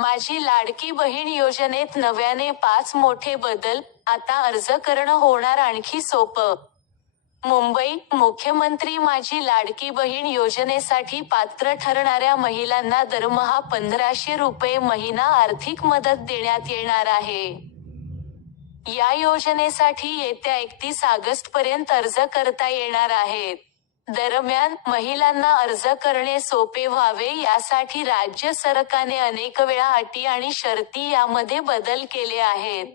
माझी लाडकी बहीण योजनेत नव्याने 5 मोठे बदल, आता अर्ज करणं होणार आणखी सोपं. मुंबई, मुख्यमंत्री माझी लाडकी बहीण योजनेसाठी पात्र ठरणाऱ्या महिलांना दरमहा 1500 रुपये महिना आर्थिक मदत देण्यात येणार आहे. या योजनेसाठी येत्या 31 ऑगस्टपर्यंत अर्ज करता येणार आहेत. दरम्यान, महिलांना अर्ज करणे सोपे व्हावे यासाठी राज्य सरकारने अनेक वेळा अटी आणि शर्ती यामध्ये बदल केले आहेत.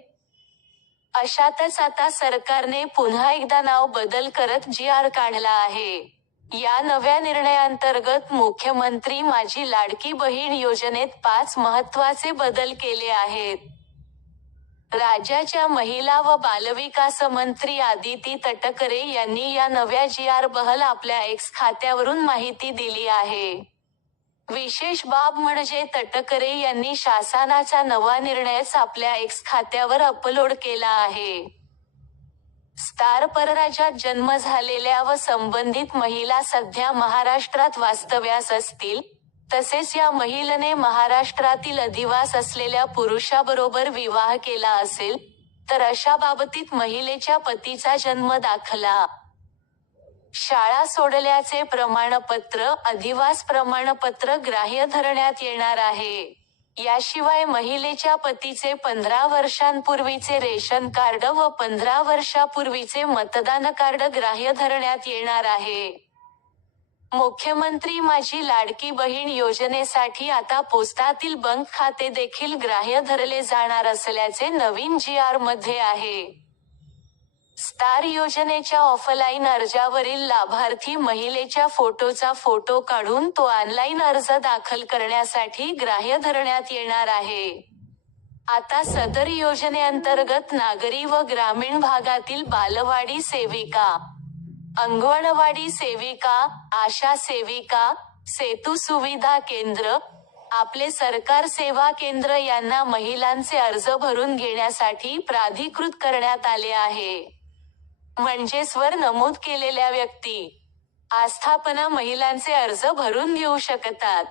अशातच आता सरकारने पुन्हा एकदा नाव बदल करत जी.आर. काढला आहे. या नव्या निर्णयाअंतर्गत मुख्यमंत्री माझी लाडकी बहीण योजनेत 5 महत्त्वाचे बदल केले आहेत. राज्याच्या महिला व बालविकास मंत्री आदिती तटकरे यांनी या नव्या जी.आर. बद्दल आपल्या एक्स खात्यावरून माहिती दिली आहे. विशेष बाब म्हणजे तटकरे यांनी शासनाचा नवा निर्णयच आपल्या एक्स खात्यावर अपलोड केला आहे. स्टार परराज्यात जन्म झालेल्या व संबंधित महिला सध्या महाराष्ट्रात वास्तव्यास असतील, तसेच या महिलेने महाराष्ट्रातील अधिवास असलेल्या पुरुषाबरोबर विवाह केला असेल, तर अशा बाबतीत महिलेच्या पतीचा जन्म दाखला, शाळा सोडल्याचे प्रमाणपत्र, अधिवास प्रमाणपत्र ग्राह्य धरण्यात येणार आहे. याशिवाय महिलेच्या पतीचे 15 वर्षांपूर्वीचे रेशन कार्ड व 15 वर्षापूर्वीचे मतदान कार्ड ग्राह्य धरण्यात येणार आहे. मुख्यमंत्री माझी लाडकी बहीण योजनेसाठी आता पोस्टातील बँक खाते देखील ग्राह्य धरले जाणार असल्याचे नवीन जी.आर. मध्ये आहे. स्टार योजनेच्या ऑफलाईन अर्जावरील लाभार्थी महिलेच्या फोटोचा फोटो काढून तो ऑनलाईन अर्ज दाखल करण्यासाठी ग्राह्य धरण्यात येणार आहे. आता सदर योजनेअंतर्गत नागरी व ग्रामीण भागातील बालवाडी सेविका, अंगणवाडी सेविका, आशा सेविका, सेतू सुविधा केंद्र, आपले सरकार सेवा केंद्र यांना महिलांचे अर्ज भरून घेण्यासाठी प्राधिकृत करण्यात आले आहे. म्हणजेच वर नमूद केलेल्या व्यक्ती, आस्थापना महिलांचे अर्ज भरून घेऊ शकतात.